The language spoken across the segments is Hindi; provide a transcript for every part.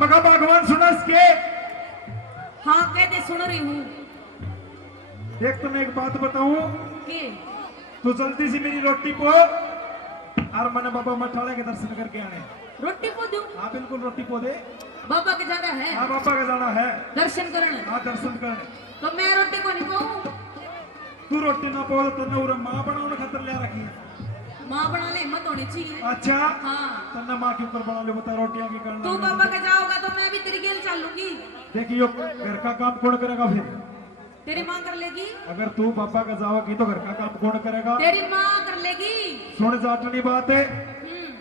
मगा भगवान सुना इसके। हाँ कहते सुन रही हूँ। देख तुम्हें एक बात बताऊं, के तू जल्दी से मेरी रोटी पो और मैंने बाबा मठाड़ा के दर्शन करके आने। रोटी को दूं? हाँ बिल्कुल रोटी पो दे। बाबा के जाना है? हाँ बाबा का जाना है दर्शन करने। हाँ दर्शन करने। तो मैं रोटी को नहीं पाऊँ? तू रोटी ना पो तो तन्ने उरे माँ बनाने खातर ले रखी है। माँ बना ले, हिम्मत होनी चाहिए। अच्छा हाँ तन्ने माँ के ऊपर बना ले, बता रोटियां की करना। तू बाबा के जाओगा तो मैं भी तेरी गेल चलूंगी। देखियो घर का काम कौन करेगा फिर? तेरी माँ कर लेगी। अगर तू पापा का जाओगी तो घर का काम कौन करेगा? तेरी माँ कर लेगी। सुन जाटनी बात है,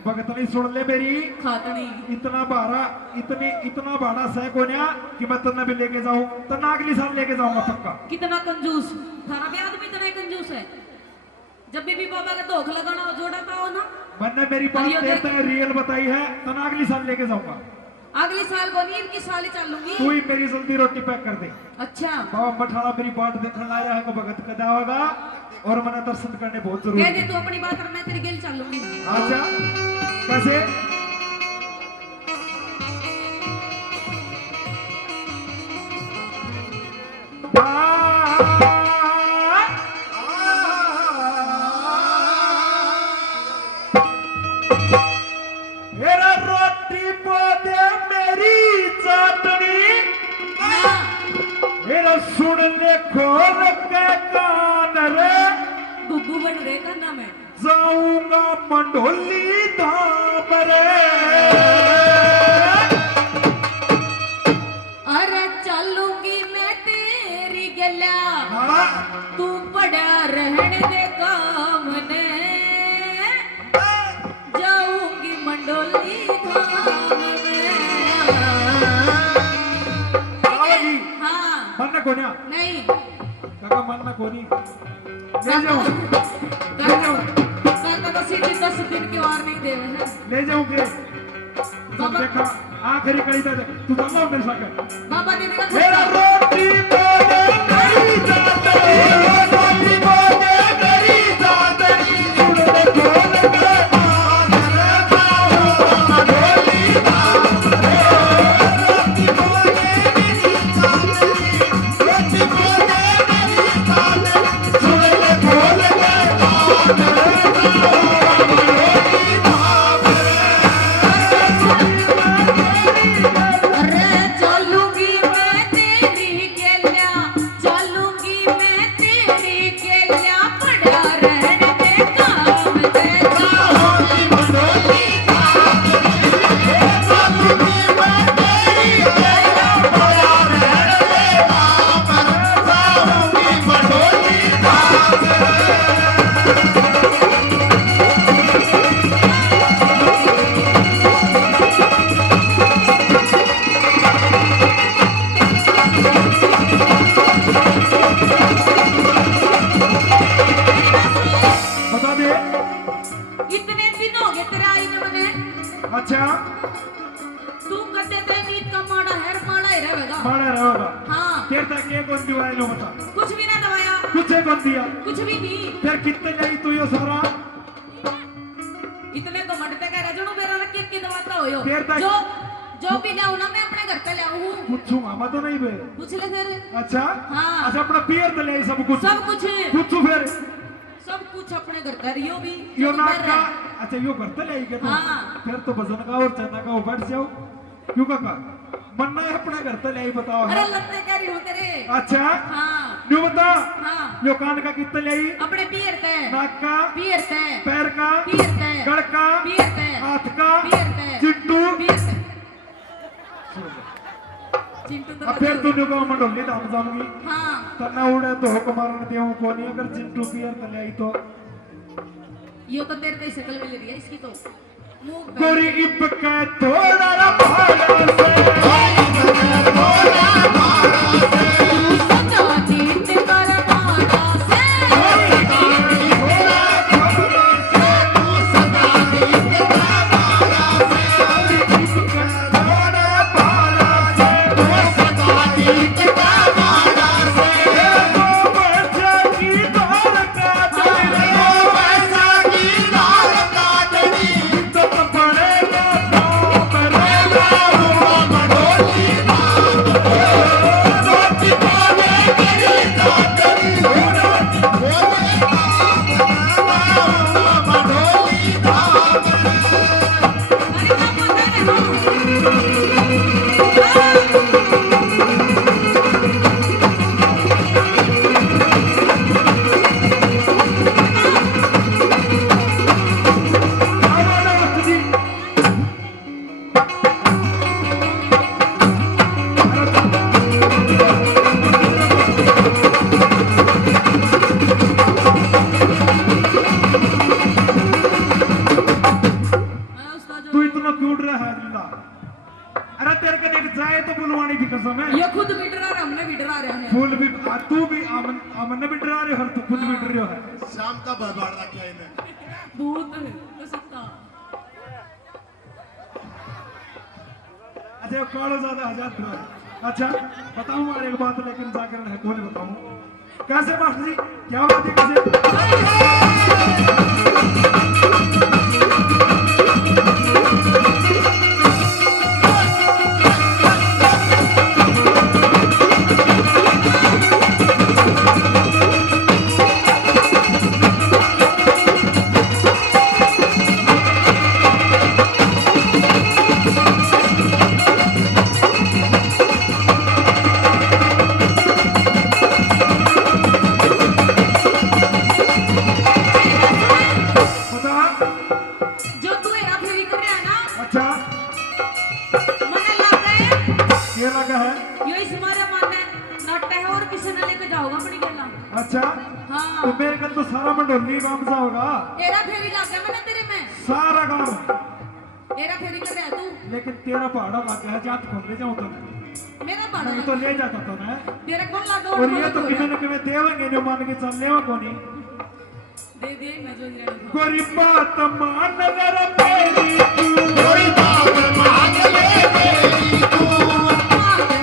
भगतनी सुन ले मेरी। खातनी इतना भाड़ा सह कोन्या कि मैं तन्ने भी लेके जाऊं, तन्ना अगली साल लेके जाऊंगा पक्का। कितना कंजूस थारा भी आदमी, इतना ही कंजूस है। जब भी बाबा का धोख लगाना हो जोड़ा पाओ ना। मैंने मेरी बात देते हैं रियल बताई है, तन्ना अगली साल लेके जाऊंगा। अगली साल को नहीं, इनकी साल ही चलूंगी। तू ही मेरी जल्दी रोटी पैक कर दे। अच्छा बाबा मठाड़ा मेरी बात देखने आया है, भगत कदा होगा और मैंने दर्शन करने बहुत जरूरी कह दे तू अपनी बात और मैं तेरी गेल चलूंगी। अच्छा कैसे? मेरा रोटी पो दे मेरी चाटनी, मेरा सुन ले खोल के कान रे। गुग्गू बन रे का नाम है। जाऊंगा मंडोली धाम रे। अरे चलूंगी मैं तेरी गला, हाँ? तू पड़ा रहने दे काम ने। जाऊंगी मंडोली धाम में। आओगी? हाँ मन्ना कोन्या नहीं काका, मन्ना कोनी ले जाऊं, ले जाऊं, काका तो सीधे 10 दिन की वार नहीं दे रहे हैं। ले जाऊं के? बाबा देखा आखिरी कड़ी तक तू चलना मेरे साथ। बाबा ने देखा मेरा रोटी पो दे मेरी चाटनी, रोटी पो दे मेरी चाटनी, सुन ले खोल के कान रे। जाऊंगा मंडोली धाम रे। रोटी पो दे मेरी चाटनी, रोटी पो दे मेरी चाटनी, सुन ले खोल के कान रे। जाऊंगा मंडोली धाम रे। अरे चलूंगी मैं तेरी गेल्या, चलूंगी मैं तेरी गेल्या, पड़ा रहने दे काम दे। जाऊंगी मंडोली धाम रे। जाऊंगी मैं तेरी गेल्या, पड़ा रहने दे काम रे। जाऊंगी मंडोली धाम रे। बता दे। इतने दिन हो गए तेरे आई ने मने। अच्छा तू कदे ते नीत का माड़ा है, माड़ा ही रहेगा। मारा रहोगा हाँ फिर तक ये कौन दिवाया लो बता? कुछ भी ना दवाया, कुछ है कौन दिया? कुछ भी नहीं। फिर कितने लाई तू यो सारा? इतने तो मंडते कह रहे जो मेरा रख के दवाता हो यो। फिर तक- जो भी लाऊं ना मैं अपने घर पे ले आऊं। पूछूंगा मैं तो नहीं बे। पूछ ले फिर। अच्छा हाँ। अच्छा अपना पियर तो ले सब कुछ। सब कुछ पूछू फिर सब कुछ अपने घर का रियो भी यो जो नाक कर का। रहा है। अच्छा यो करते ले के तो हाँ। फिर तो भजन का और चना का बैठ जाओ। क्यों काका मन्ना है अपने घर तो ले बताओ। अरे लत्ते कह रही हूँ तेरे। अच्छा हाँ न्यू बता। हाँ यो कान का कितने ले? अपने पियर ते, नाक का, पियर ते, पैर का, पियर ते, गड़ का, पियर ते, हाथ का, पियर ते, चिट्टू। पियर ते। चिंटू तो अब फिर तू नुको मंडोली धाम जाऊंगी। हाँ तना उड़े तो हुक्म मारन देऊं कोनी, अगर चिंटू पियर तले आई तो यो तो तेरे ते शक्ल मिल रही है इसकी तो मुंह पे। गोरी इब के थोड़ा रा भाड़ा से तू सदा नीत कर मारा से। पड़ेगा हाँ, उस्ताद तू जो इतना क्यों डरा है अल्लाह? अरे तेरे को देख जाए तो बुलवानी की कसम है। ये खुद भी डरा रहा, हमने भी डरा रहे हैं। फूल भी तू भी अमन ने भी डरा रहे हो और तू खुद भी डर रहे हो। शाम का बर्बाद रखा है इन्हें। भूत हो सकता। अच्छा कालो ज्यादा हजार डरा है। अच्छा बताऊं और एक बात लेकिन जाकर है कौन बताऊं कैसे मास्टर जी क्या बात है कैसे बता। जो तू हेरा फेरी कर रहा है ना, अच्छा मने लग गए ये लगा है। यो इस मारे माने नट है और किसी ने लेके जाओगा अपनी गेला। अच्छा हाँ तो मेरे कल तो सारा मंडोली काम सा होगा हेरा फेरी लग गया मैंने तेरे में। सारा काम। हेरा फेरी कर रहा है तू। लेकिन तेरा पहाड़ा लग गया है जात खोल ले जाऊं तो मेरा मैं पढ़ा तो ले जाता था मैं तेरा कौन लगा और ये तो किसी न किसी देवेंगे जो मान के चल लेवा कोनी दे दे मैं जो दिया गोरी बात मान जरा मेरी तू कोई बात मान ले मेरी तू,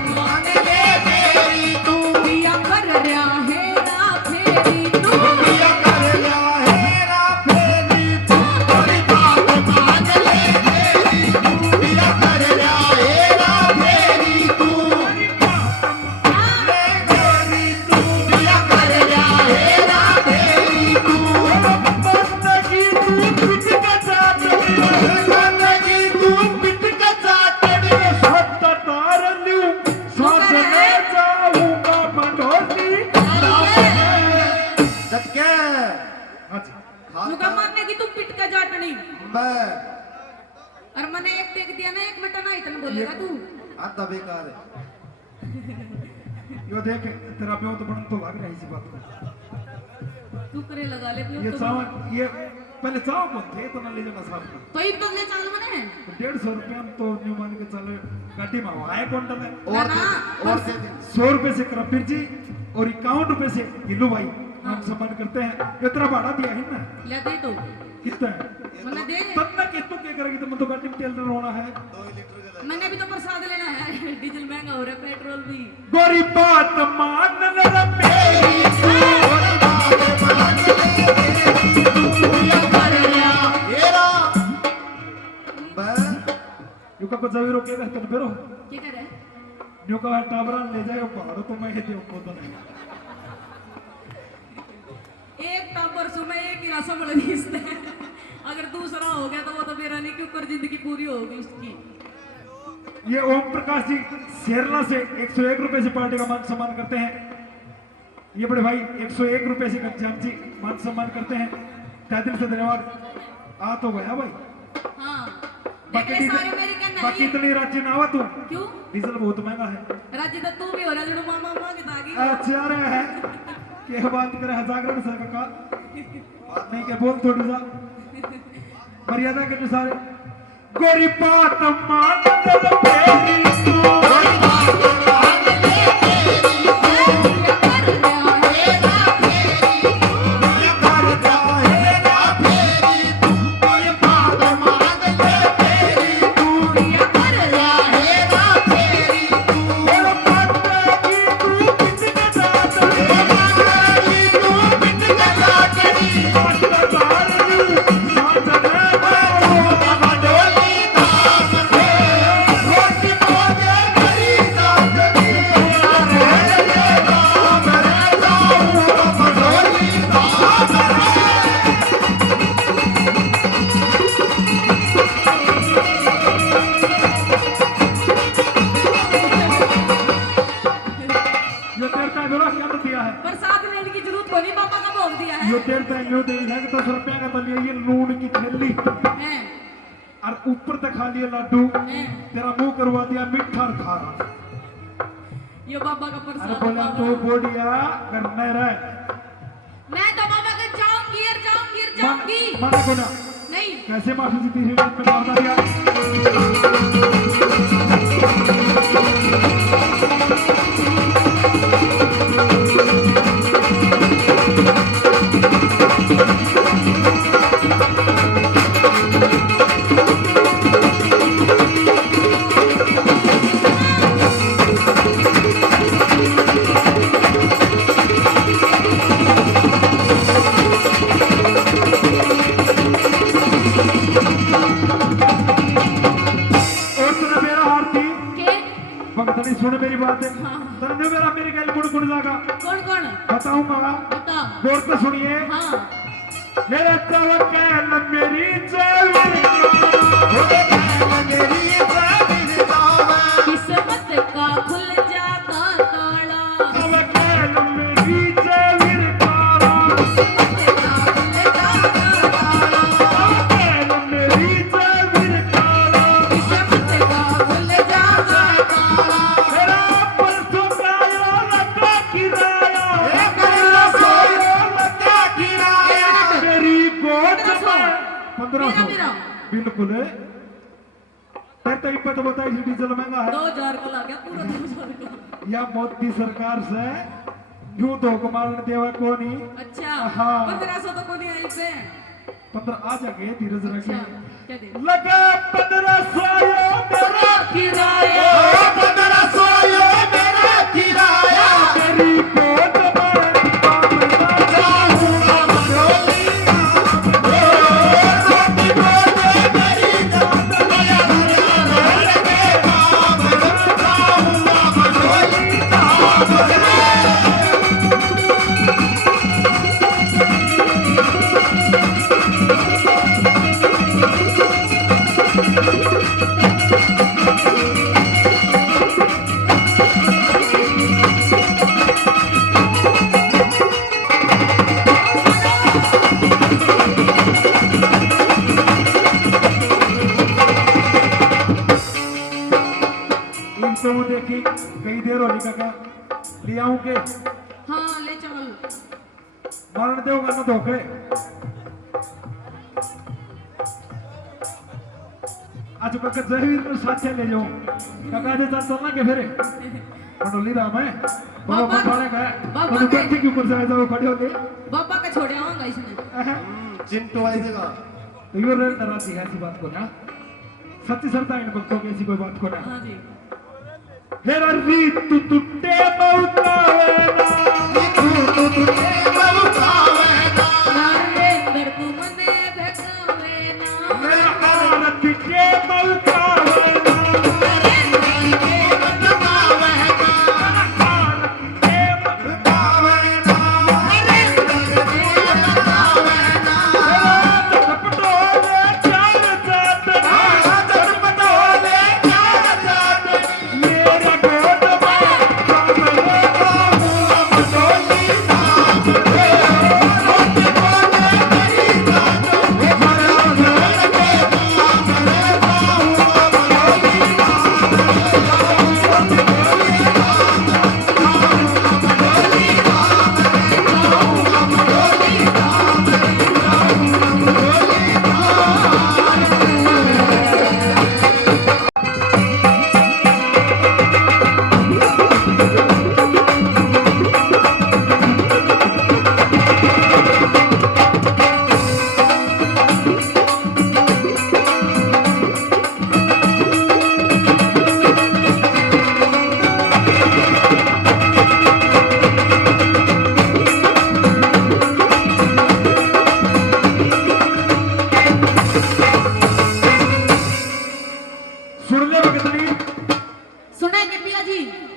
मान ले मेरी तू। पिया कर रहा है ना फेरी तू। पिया कर लिया हेरा फेरी तू। कोई बात मान ले मेरी तू, पिया कर लिया हेरा फेरी तू। ले गोरी तू, पिया कर लिया हेरा फेरी तू। बंदगी तू पिट का चाटनी बंदगी तू पिट का चाटनी। सत्ता तार लूं साजने जाऊंगा मंडोली झटके अच्छा मुका मारने की तू पिट का जाटनी। मैं और मैंने एक टेक दिया ना एक बटन आई तन बोलेगा तू। आधा बेकार है। यो देख तेरा प्यो तो बन तो लग रहा है इसी बात को तू करे लगा ले ये तो। चावल ये पहले चावल कौन थे तो ना ले जाना साथ में तो एक बदले चाल मने 150 रुपया में तो न्यू मान के चलो गाड़ी में आए कौन डले और ना, दे और दे दे। 100 रुपए से करपीर जी और 51 रुपए से गिल्लू भाई हम सम्मान करते हैं ये तेरा भाड़ा दिया है ना ले दे तो कितना है मैंने दे। तब ना कि तू क्या करेगी तो मैं तो गाड़ी में तेल डलवाना है 2 लीटर का मैंने भी तो प्रसाद लेना है। डीजल महंगा हो रहा है पेट्रोल भी। गोरी बात मान जरा मेरी और बात मान ले मेरी तू। पिया कर लिया हेरा मैं यू का कुछ जरूर के रहते बेरो क्या करे न्यू का टाबरा ले जाएगा पहाड़ तो मैं कहती हूँ को एक टाबर सो में एक ही रसम लगी इसने। अगर दूसरा हो गया तो वो तो मेरा नहीं क्यों कर जिंदगी पूरी होगी इसकी। ये ओम प्रकाश जी शेरला से 101 रुपए से पार्टी का मान सम्मान करते हैं ये बड़े भाई 101 रुपए से घनश्याम जी मान सम्मान करते हैं तहे दिल से धन्यवाद आ तो गया भाई हाँ बाकी देख ले सारे मेरे कहना बाकी है। इतनी राज्य ना आवा तू क्यों डीजल बहुत महंगा है राज्य तो तू भी हो रहा है जो मामा मामा की दागी। अच्छा रहा है क्या बात करे जागरण सर का बात नहीं क्या बोल थोड़ी सा मर्यादा के अनुसार गोरी बात मान जरा मेरी तू कोई बात मान ले मेरी तू। पिया कर रहा है ना फेरी तू। पिया कर लिया हेरा फेरी तू। कोई बात मान ले मेरी तू। पिया कर रहा है हेरा फेरी तू। और बंदगी तू पिट का चाटनी बंदगी तू पिट का चाटनी। सत्ता तार लूं साजने जाऊंगा मंडोली धाम से रोज जो तेरे तक न्यू दे है कि 10 रुपया का तो लिया ये लून की थैली हैं और ऊपर तक खा लिया लड्डू हैं तेरा मुंह करवा दिया मीठा और खारा ये बाबा का अरे प्रसाद बोला बाबा। तो बोलिया करना रहे मैं तो बाबा के जाऊंगी माना को ना नहीं कैसे माफी जीती है में मारना दिया और तेरा मेरा हारती के भगतनी सुन मेरी बात है हाँ। तन्ने मेरा मेरे गल गुड़ गुड़ जागा कौन कौन बताऊंगा बता गौर से सुनिए हाँ मेरा तवक्कल मेरी चलनी मेरी जाबिर जावा किस्मत का खुल जाता ताला तवक्कल मेरी चलनी तारा किस्मत का खुल जाता ताला तवक्कल मेरी चलनी तारा किस्मत का खुल जाता ताला मेरा परसों काया लगा किराया मेरा सोया लगा किराया मेरी गोद में 1500 मेरा बिल्कुल है तेरे तो इप्पत बताई थी डीजल महंगा है 2000 को लग गया पूरा 2000 का या मोदी सरकार से यूं तो कमाल देवा को नहीं अच्छा हाँ। 1500 तो को नहीं आई पे 15 आ जाके धीरज अच्छा रखिए क्या दे लगा 1500 मेरा किराया 1500 मेरा किराया तेरी गोद में जाऊंगा मरोलिया रोटी बोले मेरी जान दया दया के बाप जाऊंगा मरोलिया इनको वो देखी कई देर हो रही काका ले आऊं के हाँ ले चल मरण देवगा ना धोखे आज काका जहीर को साथ ले जाऊं काका दे साथ चलना के फिर मंडोली राम है बाबा बाबा- पठाने का बाबा तो के- व्यक्ति के ऊपर से जाओ खड़े होके बाबा का छोड़े आऊंगा इसने चिंटू वाली जगह तो यो रे नाराजी है ऐसी बात को ना सच्ची सरता इन भक्तों की ऐसी कोई बात को ना हाँ जी हेरा रीत तू टुट्टे मौतावेना नारे अंदर तू मने भगावे ना मेरा आरत के मौतावेना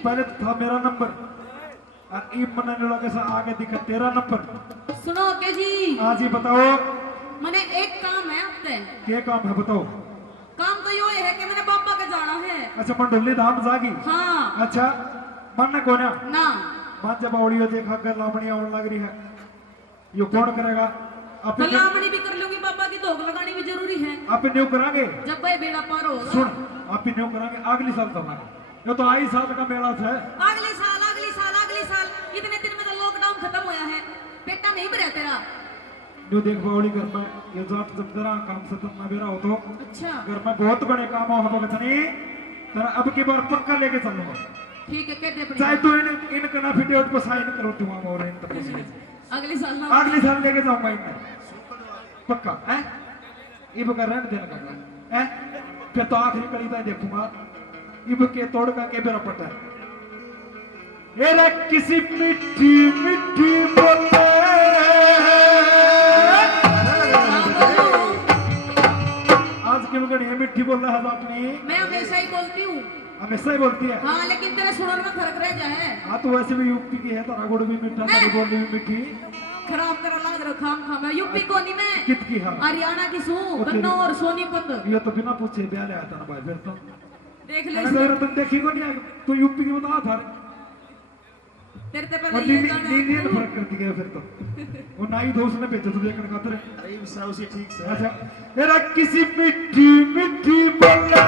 पहले था मेरा नंबर और ई मनाने लगे से आगे दिखा तेरा नंबर। सुनो के जी, आज ही बताओ मैंने एक काम है आपसे। क्या काम है बताओ। काम तो यो है कि मैंने पापा का जाना है। अच्छा मंडोली धाम जागी। हाँ। अच्छा मन को ना ना मन जब औड़ियो देखा कर लामणी आने लग रही है यो कौन करेगा? आप भलामणी भी कर लूंगी बाबा की, धोख लगानी भी जरूरी है। आप न्यू करांगे। जब भाई बेड़ा पार होगा। सुन, आप न्यू करांगे अगली साल तुम्हारा। ये तो आई साल का मेला है। अगले साल अगले साल अगले साल, इतने दिन में तो लॉकडाउन खत्म होया है, पेटा नहीं भरा तेरा। जो देख बावली घर में ये जाट जब तेरा काम खत्म ना बेरा हो तो अच्छा घर में बहुत बड़े काम हो बचनी तेरा अब की बार पक्का लेके चलूंगा। ठीक है, कह दे अपनी। चाहे तू इनका ना फिटे पर साइन करो तुम और इन तक अगले साल ना अगले साल लेके जाऊंगा इन्हें पक्का है। ये बकर रहने देना का है, फिर तो आखिरी कड़ी तक देखूंगा इब के तोड़ का के बेरा पटा है। ये रे किसी मिट्टी मिट्टी बोले आज क्यों कर ये मिट्टी बोल रहा है अपनी? मैं हमेशा ही बोलती हूँ। हमेशा ही बोलती है। हाँ, लेकिन तेरे सुनर में फर्क रह जाए। हाँ तो वैसे भी यूपी की है, तारा गुड़ भी मीठा, तारी बोली भी मीठी। खराब करा लाग रहा खाम खाम है। यूपी को नहीं मैं, कित की हाँ? हरियाणा की सू, ओके। कन्नौर और सोनीपत। ये तो बिना पूछे ब्याह ले आता ना भाई फिर तो। देख ले मैंने तो तुम देखी को नहीं आगे, तू यूपी की बता था। तेरे ते और पहले ये नींद गाना फर्क कर दिया फिर तो। वो नाई दोस्त ने भेजा तुझे देखने खातिर। अरे साहु से ठीक से अच्छा, मेरा किसी मिट्टी मिट्टी बोले,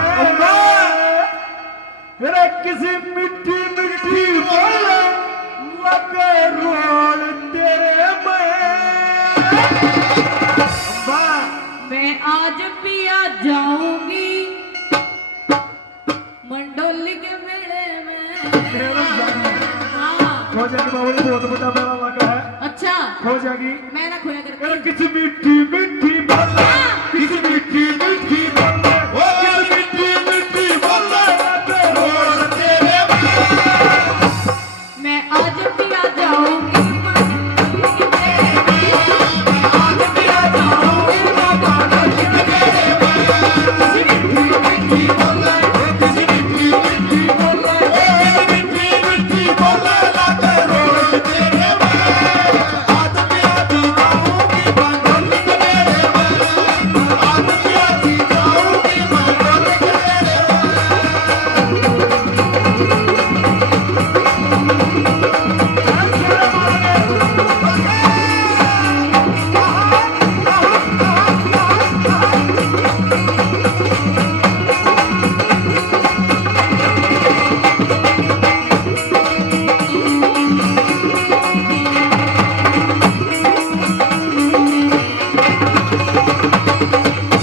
मेरा किसी मिट्टी मिट्टी बोले, लगे रोड तेरे में। मैं आज पिया जाऊंगी मंडोली के मेले में। हाँ हो जाएगी बाबू, बहुत बड़ा मेला लगा है। अच्छा, हो जाएगी। मैं ना खोया मेरा करती। किसी मिट्टी मिट्टी बोले, किसी मिट्टी मिट्टी बोले, ओ मिट्टी मिट्टी बोले लगे रोड तेरे मैं आज पिया जाऊंगी मंडोली के मेले में। आज पिया जाऊंगी मंडोली के मेले में। मिट्टी बोले किसी मिट्टी मिट्टी बोले, ओ मिट्टी मिट्टी बोले लगे रोड तेरे में। आज पिया जाऊंगी मंडोली के मेले में। आज पिया जाऊंगी मंडोली के मेले में।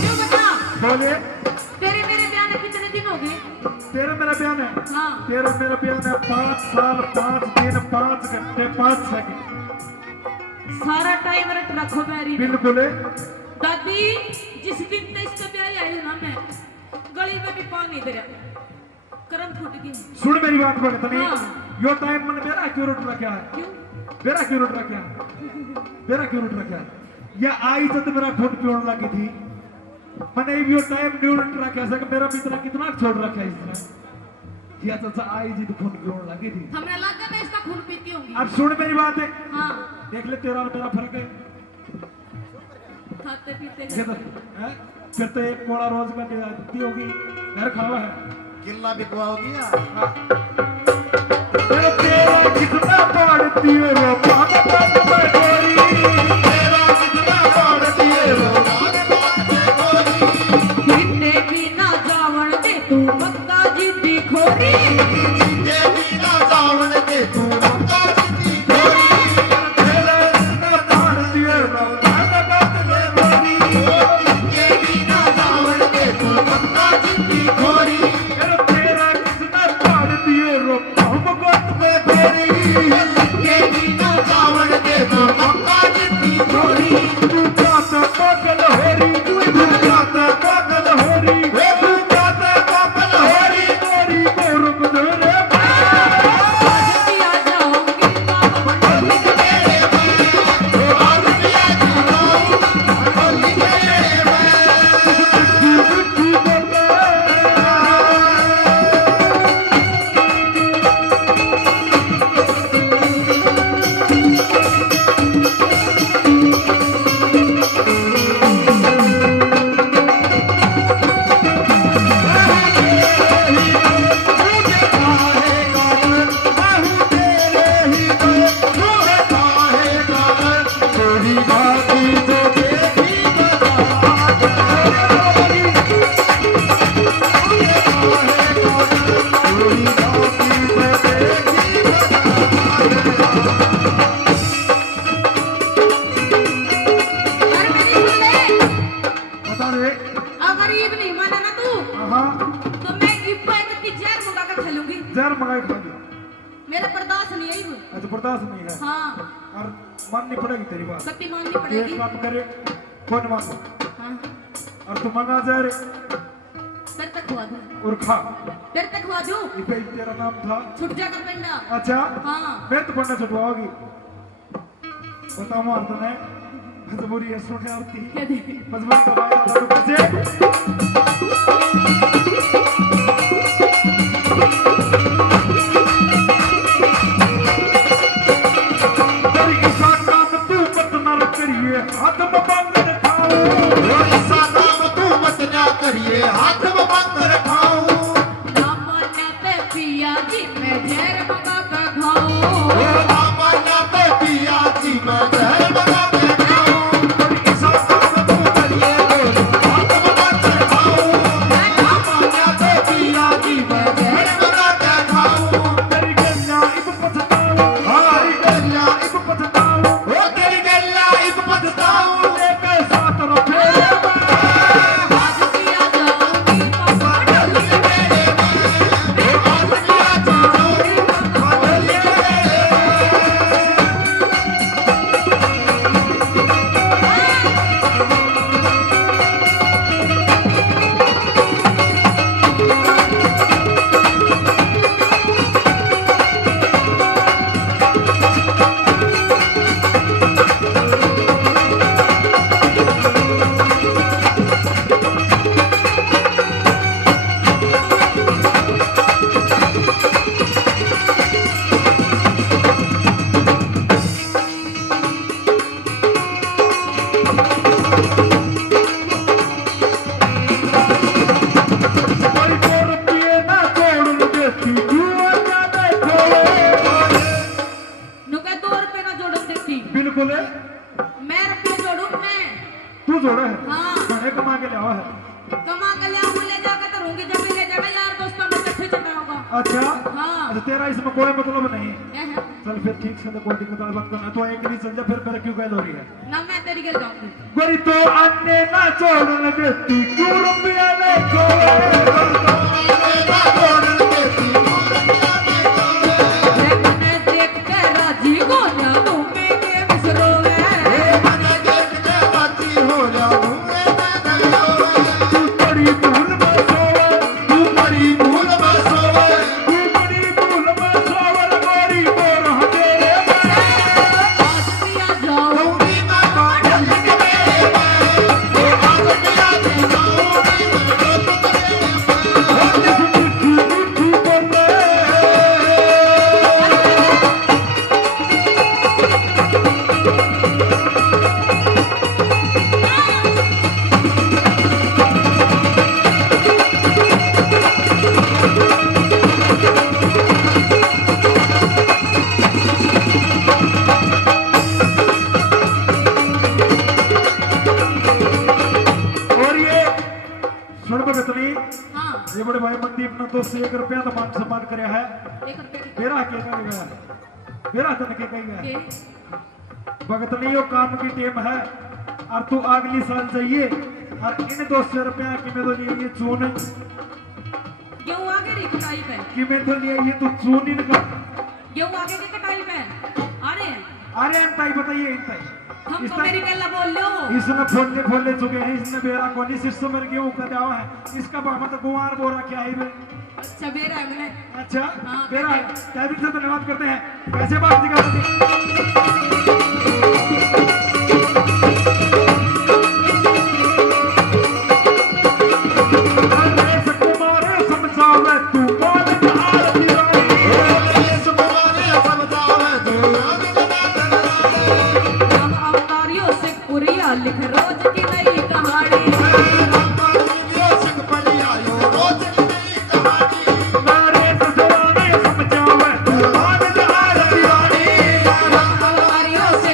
क्यों बता, बोले तेरे मेरे ब्याह में कितने दिन हो गए? तेरा मेरा बयान है। हाँ, तेरा मेरा बयान है 5 साल 5 दिन 5 घंटे 5 सेकंड। सारा टाइम रट रखो बैरी में। बिल्कुल है। दादी, जिस दिन ते इसका ब्याह आई ना, मैं गली में भी पानी दे रहा, करम फूट गई। सुन मेरी बात भगत नहीं, हाँ। यो टाइम मैंने मेरा क्यों रोट रखा है? क्यों? मेरा क्यों रोट रखा है? मेरा क्यों रोट रखा है? या आई तो मेरा खून पियोन लगी थी। मैंने यो टाइम न्यू रोट रखा है, मेरा मित्र कितना छोड़ रखा है इसने। या तो आई जी तो खून पियोन लगी थी। हमें लगा मैं इसका खून पीती होंगी। अब सुन मेरी बात है, हाँ, देख ले तेरा और मेरा फर्क है। खाते पीते ये तो, हैं? फिर तो एक कोड़ा रोज का दी होगी, घर खावा है। किला बिकवा हो गया। तेरा तेरा कितना पड़ती है रो पाग पाग में गोरी। तेरा कितना पड़ती है रोगान बाटे गोरी। जितने भी ना जावण दे तू बक्का जिद्दी खोरी। जिंदे बिना जावन दे तू बक्का जिंदी गोरी। तेरा कितना पड़ती है रो पाग पाग में गोरी। जिंदे बिना जावन दे तू बक्का जिंदी गोरी। तेरा कितना पड़ती है रो पाग पाग में गोरी। जिंदे बिना जावन दे तू बक्का जिंदी गोरी। तू जाता पागल होरी, तू जाता पागल होरी, वे तू जाते पागल होरी। गोरी गोरुम धरे। आज पिया जाऊंगी बाबा मंडोली के मेरे में आज पिया जाऊंगी मंडोली के मेले में। थोड़ी बाकी बतेगी अरे मेरी सुन ले, बता रे। गरीब नहीं माना ना तू हाँ तो मैं इब्बत की जहर मंगा कर खा लूंगी। जहर मंगाई खा ली। मेरा बर्दाश्त नहीं है वो। अच्छा बर्दाश्त नहीं है हाँ और माननी पड़ेगी तेरी बात। सत्ती माननी एक पड़ेगी। काम करे कौन मांगो हाँ और तू मंगा जहर फिर तक खुआ दूँ, और खा। फिर तक खुआ दूँ, ये पे तेरा नाम था। छुट जाकर पिंडा। अच्छा हाँ मैं तो पढ़ना छुटवाओगी। बताओ मार तो मैं मजबूरी है सुनने आती क्या दे मजबूरी का फायदा था तो कैसे तेरी ऐसा काम तू मत न करिए हाथ में बंद रखाओ ऐसा काम तू मत ना करिए हाथ में बंद रखाओ ना माना पे पिया जी मैं जहर मंगा कर खाऊं। बाबा ना पे पिया जी मैं जहर बना के खाऊं ऐसा काम तू करिए हाथ में बंद रखाओ बाबा ना पे पिया जी मैं जहर बना के खाऊं तेरी गन्ना इब पछताओ हाय गल्ला इब पछताओ ओ तेरी गल्ला इब पछताऊं लेके साथ रखे आज पिया जाऊंगी पापा बदलिए मेरे में आज पिया जाऊंगी बदलिए मेरे कोई कोर पिए ना छोड़ देती जुआ ना देखो नुके 2 रुपए ना जोड़ देती। बिल्कुल है मैं रुपये जोड़ू मैं। तू जोड़ा है हाँ मैंने कमा के लिया है कमा कर लिया हूँ, ले जाकर तो रहूंगी जब भी ले जाएगा यार दोस्तों में इकट्ठे चलना होगा। अच्छा हाँ अच्छा तेरा इसमें कोई मतलब नहीं ये है चल फिर ठीक से तो कोई दिक्कत वाली बात करना तो एक नहीं चल जा फिर मेरा क्यों गैल हो रही है ना मैं तेरी गल जाऊंगी। गोरी तो अन्य ना छोड़ देती क्यों रुपया ले ना छोड़ देती मैंने देख के राजी को ना तुम्हें के बिसरोगे। मैंने देख के बाती हो जा घूमे मैं गयो तू बड़ी भूल में सोवे तू बड़ी भूल में सोवे तू बड़ी भूल में सोवे गोरी बोर हटेरे आज पिया जाऊं दूंगी मैं काटल के मेरे में आज पिया जी जाऊंगी मैं दोस्त के मेरे में और ये सुन पे बेतनी हाँ ये बड़े भाई मनदीप ने तो 1 रुपया तो मान सम्मान करया है 1 रुपये की मेरा के का गया मेरा तन के गया के भगत नहीं यो काम की टीम है और तू अगली साल जाइए और इन 200 रुपया की में तो नहीं ये चून गेहूं आगे री कटाई पे की में तो नहीं ये तू चून इनका गेहूं आगे की कटाई पे अरे अरे अंताई बताइए अंताई हम तो मेरी गल्ला बोल लो। इसने फोले चुके हैं इसने बेरा कोनी सिस्टम में गेहूं का दावा है इसका बाबा तो गुवार बोरा क्या है बे अच्छा बेरा है मैंने अच्छा हाँ, बेरा है कैसे? कैबिन से धन्यवाद करते हैं कैसे बात दिखा कुमार समझावे तू बोल आरती देश तुम्हारे समझावे दुनिया में हम अवतारियों से पुरिया लिख रोज की नई कहानी। नारे सजवाने समझावे तू बोल आरती हम अवतारियों से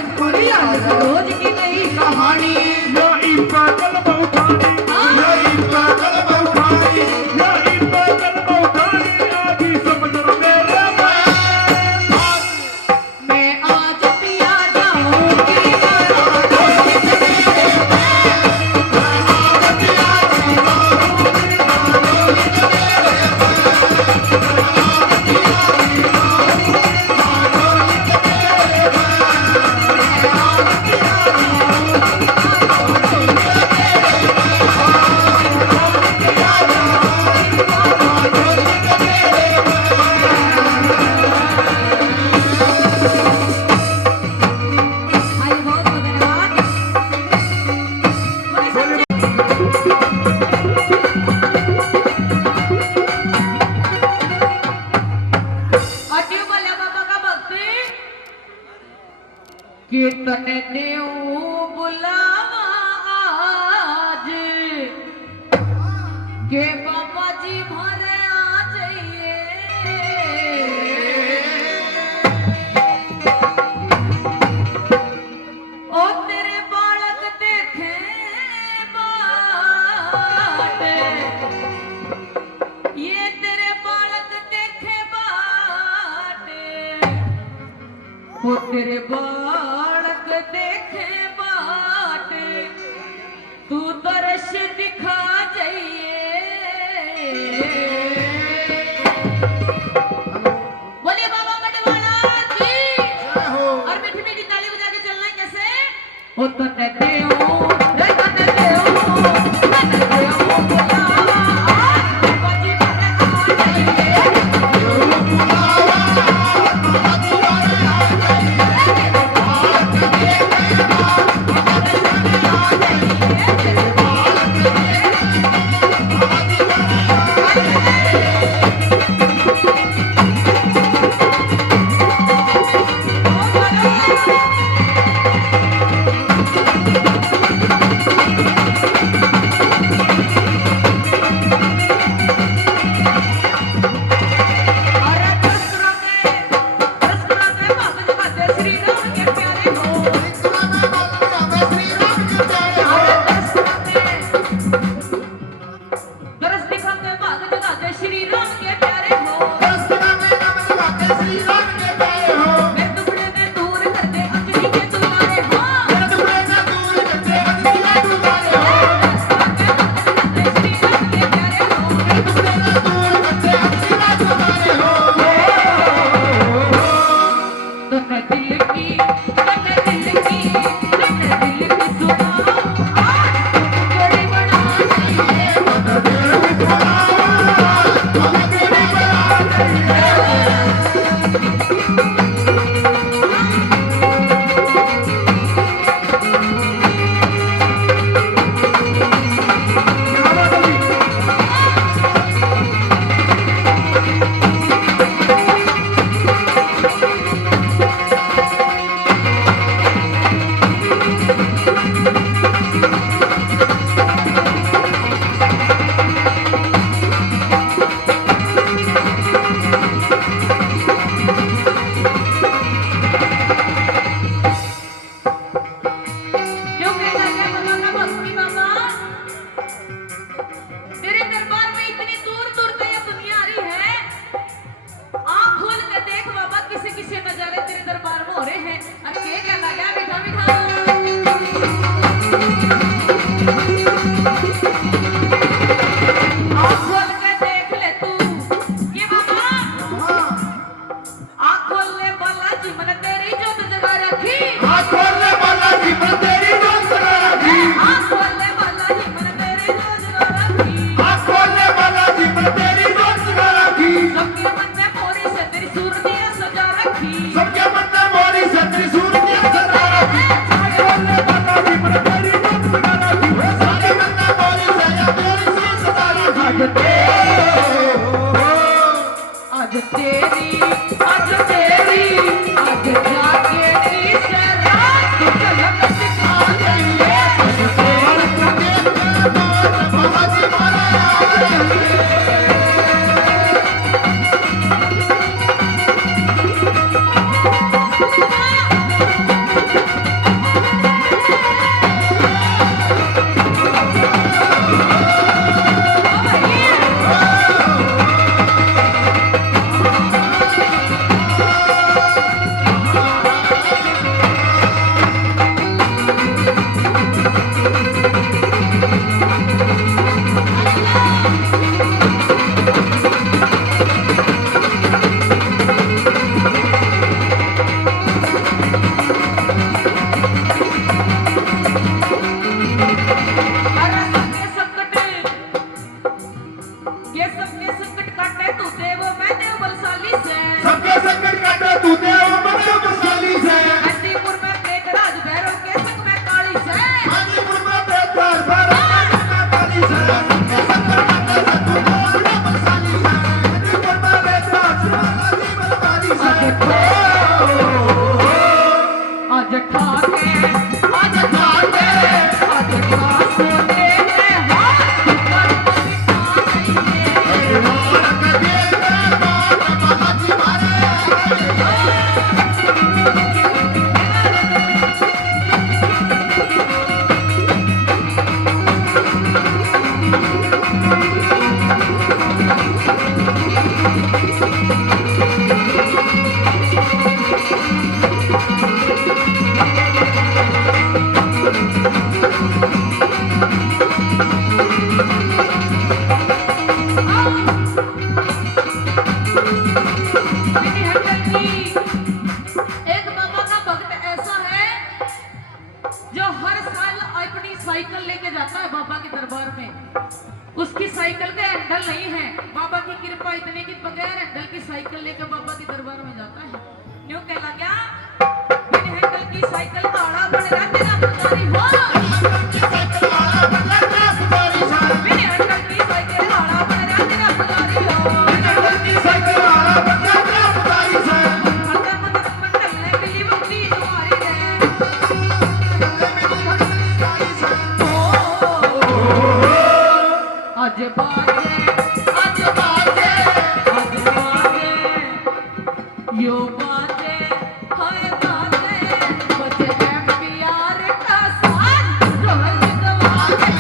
कीर्तन देऊ बुलावा आज के बाबा जी भरे आ जाइए ओ तेरे बालक देखे बाट ये तेरे बालक देखे बाट ओ तेरे बालक देखे बाट तू दर्श दिखा जाइए बोले बाबा मटवाला की जय हो। और मीठी मीठी ताली बजा के चलना है कैसे ओ तो नते हो रे नते हो नते हो बुलावा आज बाबा जी भरे आ जाइए जठा मेरी हटल जी एक बाबा का भक्त ऐसा है जो हर साल अपनी साइकिल लेके जाता है बाबा के दरबार में। उसकी साइकिल का हैंडल नहीं है, बाबा की कृपा इतनी कि बगैर हैंडल की साइकिल लेकर बाबा के दरबार में जाता है। न्यू कहला क्या मेरे हैंडल की साइकिल का आड़ा बन रहा तेरा पुजारी हो। मेरे हैंडल की साइकिल का आड़ा बन रहा तेरा पुजारी हो। हल्का मदद मंडल ने मिली बंदी तुम्हारी रे। आज बाजे यो बाजे हाय बाजे बजे एमपीआर का साथ ढोल गवाजे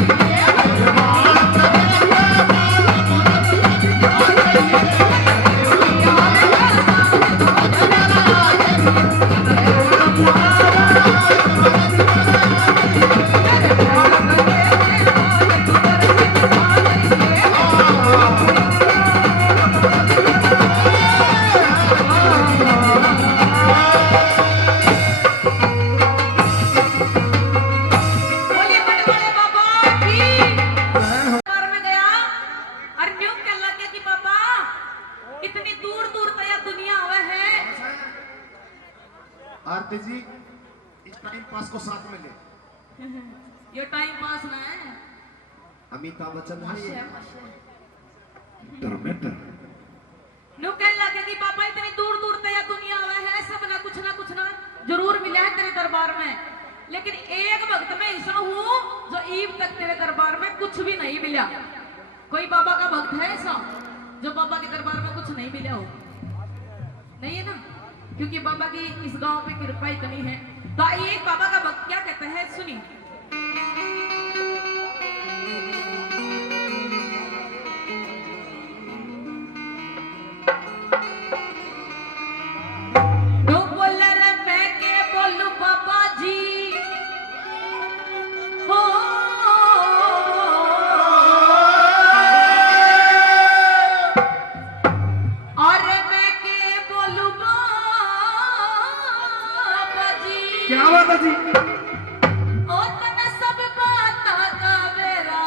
बोलिए बड़े बाबा की दरबार में गया और न्यू कहला के कि बाबा इतनी दूर दूर तक दुनिया हुआ है। आरती जी इस टाइम पास को साथ में ले। ये टाइम पास ना है। अमिताभ बच्चन माशे है माशे धर्मेंद्र। न्यू कहला के कि बाबा इतनी दूर दूर तक दुनिया हुआ है, सब ना कुछ ना जरूर मिला है तेरे दरबार में, लेकिन एक भक्त में ऐसा हूँ जो ईब तक तेरे दरबार में कुछ भी नहीं मिला। कोई बाबा का भक्त है ऐसा जो बाबा के दरबार में कुछ नहीं मिला हो? नहीं है ना, क्योंकि बाबा की इस गांव पे कृपा इतनी है। तो आइए बाबा का भक्त क्या कहते हैं सुनिए। नो बोल रे मैं के बोलूं बाबा जी हो। और मैं के बोलूं बाबा जी क्या बात है जी? ओ तने सब बाता का मेरा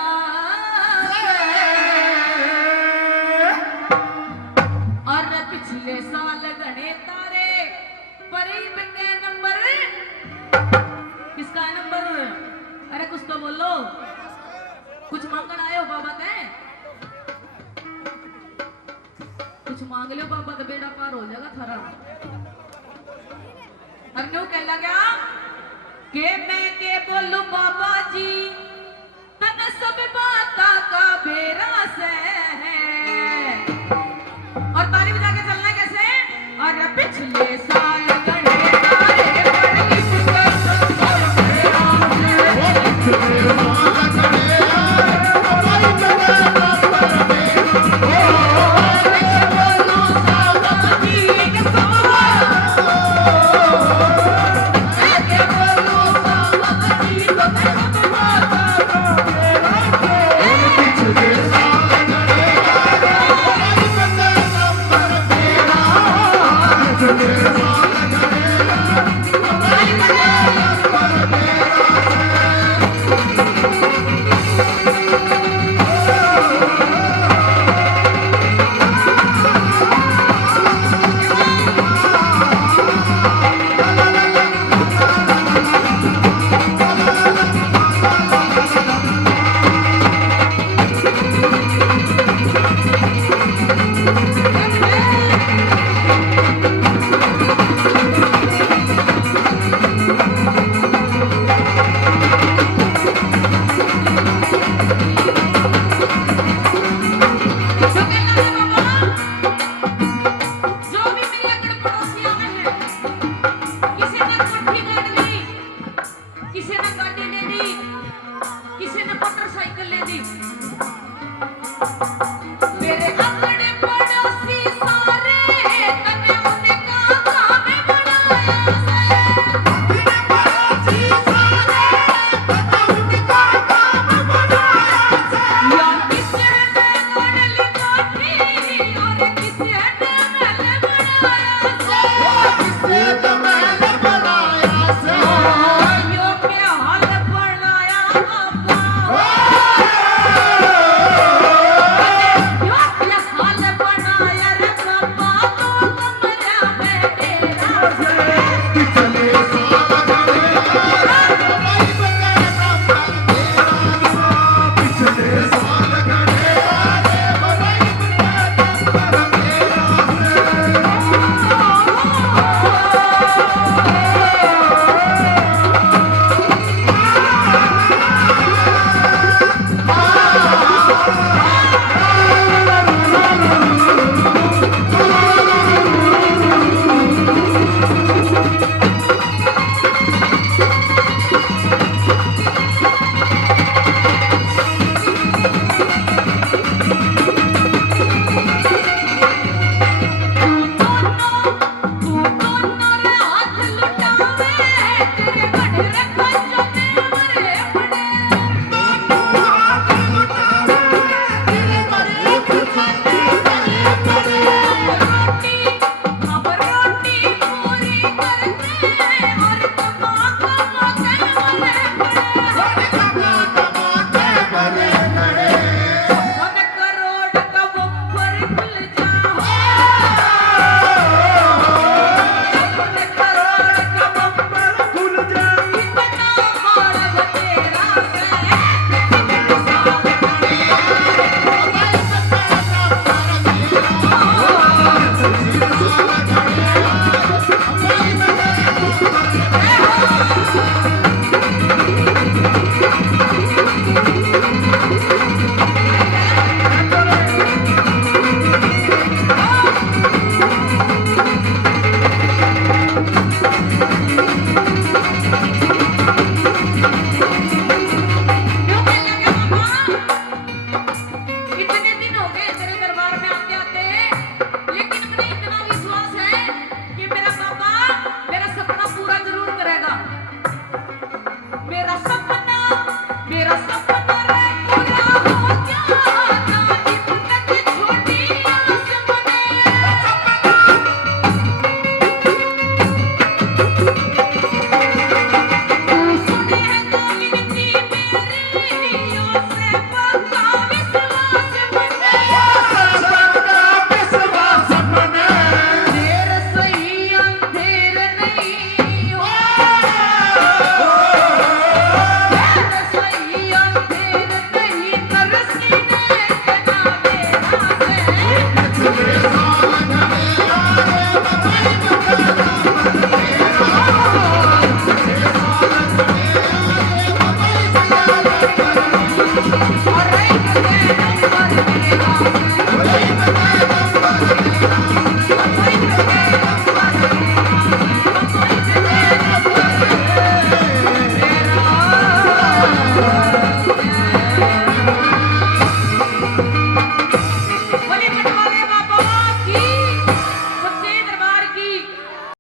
और पिछले साल गणे तारे परीब के नंबर किसका है नंबर? अरे कुछ तो बोलो, कुछ मांगन आए हो बाबा ते? कुछ मांग लो बाबा तो बेड़ा पार हो जाएगा थारा। अन्नू कहला क्या के मैं के बोलू बाबा जी तन सब बाता का बेरा